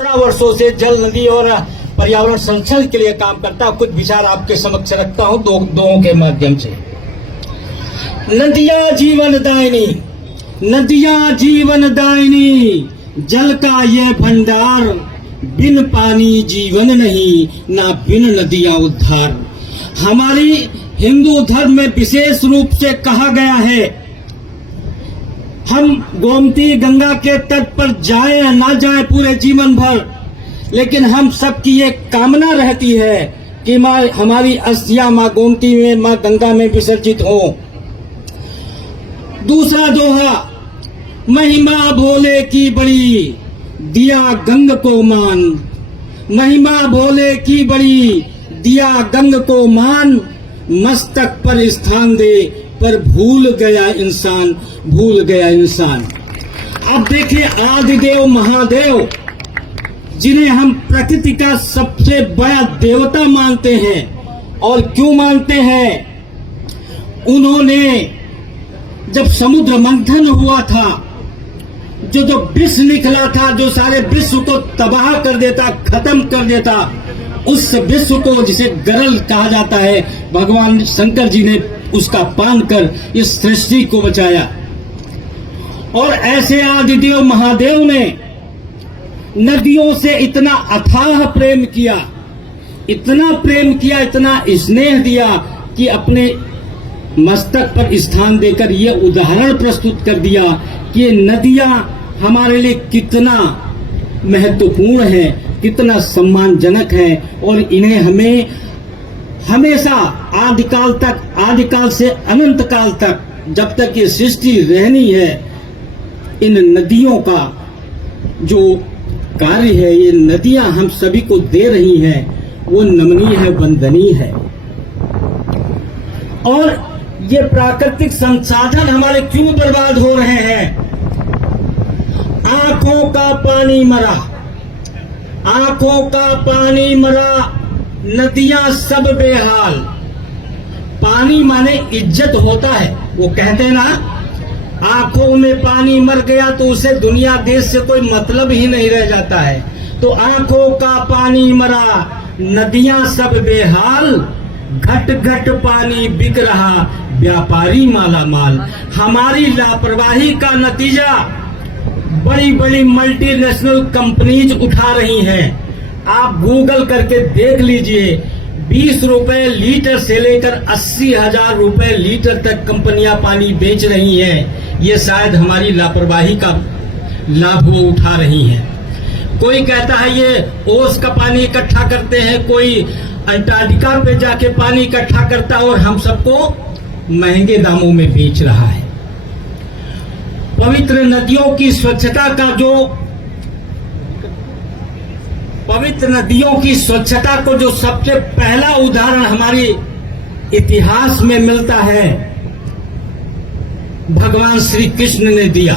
17 वर्षों से जल, नदी और पर्यावरण संरक्षण के लिए काम करता हूं। कुछ विचार आपके समक्ष रखता हूं दोनों के माध्यम से। नदियां जीवनदायिनी, नदियां जीवनदायिनी, जल का ये भंडार, बिन पानी जीवन नहीं, ना बिन नदियां उद्धार। हमारी हिंदू धर्म में विशेष रूप से कहा गया है, हम गोमती गंगा के तट पर जाए ना जाए पूरे जीवन भर, लेकिन हम सबकी ये कामना रहती है कि हमारी अस्थियां मां गोमती में, मां गंगा में विसर्जित हो। दूसरा दोहा, महिमा भोले की बड़ी, दिया गंग को मान। महिमा भोले की बड़ी, दिया गंग को मान, मस्तक पर स्थान दे, पर भूल गया इंसान, भूल गया इंसान। अब देखिए, आदिदेव महादेव, जिन्हें हम प्रकृति का सबसे बड़ा देवता मानते हैं, और क्यों मानते हैं, उन्होंने जब समुद्र मंथन हुआ था, जो विष निकला था, जो सारे विश्व को तबाह कर देता, खत्म कर देता, उस विश्व को जिसे गरल कहा जाता है, भगवान शंकर जी ने उसका पान कर इस सृष्टि को बचाया। और ऐसे आदिदेव महादेव ने नदियों से इतना अथाह प्रेम किया, इतना प्रेम किया, इतना स्नेह दिया कि अपने मस्तक पर स्थान देकर ये उदाहरण प्रस्तुत कर दिया कि ये नदियां हमारे लिए कितना महत्वपूर्ण है, कितना सम्मानजनक है, और इन्हें हमें हमेशा आदिकाल से अनंत काल तक, जब तक ये सृष्टि रहनी है, इन नदियों का जो कार्य है, ये नदियां हम सभी को दे रही हैं, वो नमनीय है, वंदनीय है। और ये प्राकृतिक संसाधन हमारे क्यों बर्बाद हो रहे हैं? आंखों का पानी मरा, आंखों का पानी मरा, नदियां सब बेहाल। पानी माने इज्जत होता है, वो कहते हैं ना, आंखों में पानी मर गया तो उसे दुनिया देश से कोई मतलब ही नहीं रह जाता है। तो आंखों का पानी मरा, नदियां सब बेहाल, घट घट पानी बिक रहा, व्यापारी माला माल। हमारी लापरवाही का नतीजा बड़ी बड़ी मल्टीनेशनल कंपनीज उठा रही हैं। आप गूगल करके देख लीजिए, 20 रुपए लीटर से लेकर 80,000 रुपए लीटर तक कंपनियां पानी बेच रही हैं। ये शायद हमारी लापरवाही का लाभ वो उठा रही हैं। कोई कहता है ये ओस का पानी इकट्ठा करते हैं, कोई अंटार्कटिका पे जाके पानी इकट्ठा करता है और हम सबको महंगे दामों में बेच रहा है। पवित्र नदियों की स्वच्छता का जो पवित्र नदियों की स्वच्छता को जो सबसे पहला उदाहरण हमारे इतिहास में मिलता है, भगवान श्री कृष्ण ने दिया।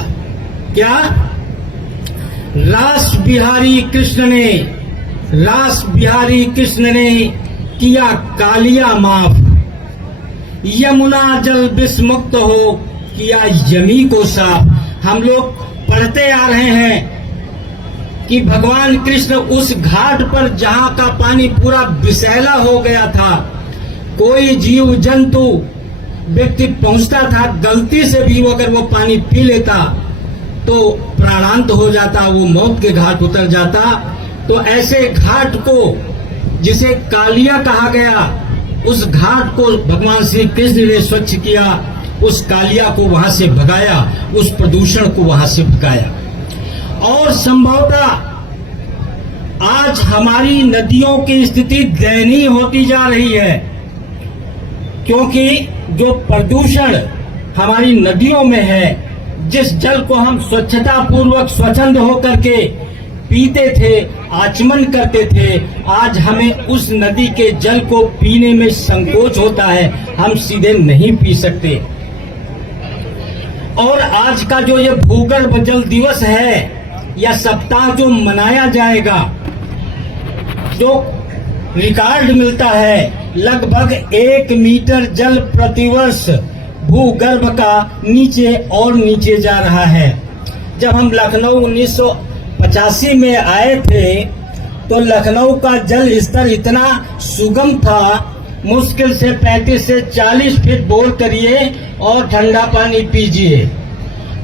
क्या? रास बिहारी कृष्ण ने किया कालिया माफ, यमुना जल विषमुक्त हो, किया यमी को साफ। हम लोग पढ़ते आ रहे हैं कि भगवान कृष्ण उस घाट पर जहां का पानी पूरा विषैला हो गया था, कोई जीव जंतु व्यक्ति पहुंचता था, गलती से भी अगर वो पानी पी लेता तो प्राणांत हो जाता, वो मौत के घाट उतर जाता। तो ऐसे घाट को, जिसे कालिया कहा गया, उस घाट को भगवान श्री कृष्ण ने स्वच्छ किया, उस कालिया को वहां से भगाया, उस प्रदूषण को वहां से भगाया। और संभवतः आज हमारी नदियों की स्थिति दयनीय होती जा रही है, क्योंकि जो प्रदूषण हमारी नदियों में है, जिस जल को हम स्वच्छता पूर्वक स्वच्छंद होकर के पीते थे, आचमन करते थे, आज हमें उस नदी के जल को पीने में संकोच होता है, हम सीधे नहीं पी सकते। और आज का जो ये भूगर्भ जल दिवस है या सप्ताह जो मनाया जाएगा, जो रिकॉर्ड मिलता है, लगभग 1 मीटर जल प्रतिवर्ष भूगर्भ का नीचे और नीचे जा रहा है। जब हम लखनऊ 85 में आए थे तो लखनऊ का जल स्तर इतना सुगम था, मुश्किल से 35 से 40 फीट बोर करिए और ठंडा पानी पीजिए।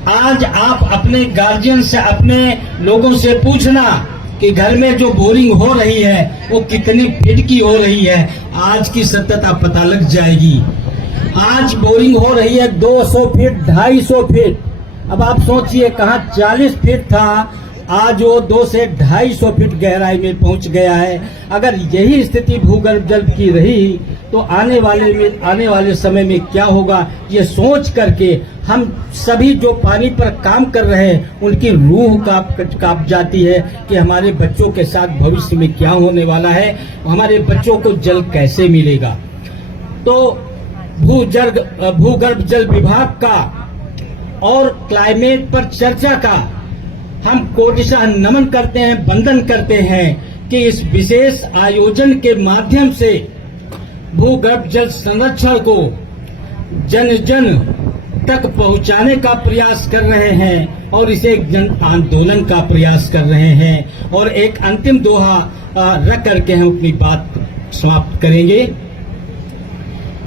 आज आप अपने गार्जियन से, अपने लोगों से पूछना कि घर में जो बोरिंग हो रही है वो कितनी फीट की हो रही है, आज की सत्यता पता लग जाएगी। आज बोरिंग हो रही है 200 फीट, 250 फीट। अब आप सोचिए, कहाँ 40 फीट था, आज वो 2 से 250 फीट गहराई में पहुंच गया है। अगर यही स्थिति भूगर्भ जल की रही तो आने वाले समय में क्या होगा, ये सोच करके हम सभी जो पानी पर काम कर रहे हैं उनकी रूह कांप जाती है कि हमारे बच्चों के साथ भविष्य में क्या होने वाला है, हमारे बच्चों को जल कैसे मिलेगा। तो भूगर्भ जल विभाग का और क्लाइमेट पर चर्चा का हम कोटिशः नमन करते हैं, वंदन करते हैं कि इस विशेष आयोजन के माध्यम से भूगर्भ जल संरक्षण को जन जन तक पहुंचाने का प्रयास कर रहे हैं और इसे एक जन आंदोलन का प्रयास कर रहे हैं। और एक अंतिम दोहा रख करके हम अपनी बात समाप्त करेंगे।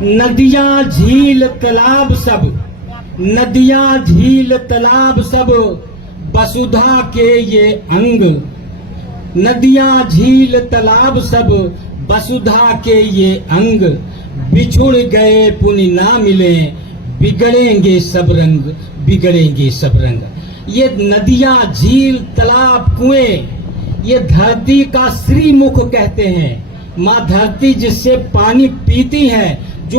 नदियां झील तालाब सब, नदियां झील तालाब सब वसुधा के ये अंग, नदियां झील तालाब सब वसुधा के ये अंग, बिछुड़ गए पुनि ना मिले, बिगड़ेंगे सब रंग, बिगड़ेंगे सब रंग। ये नदियां, झील, तालाब, कुएं, ये धरती का श्रीमुख कहते हैं। माँ धरती जिससे पानी पीती है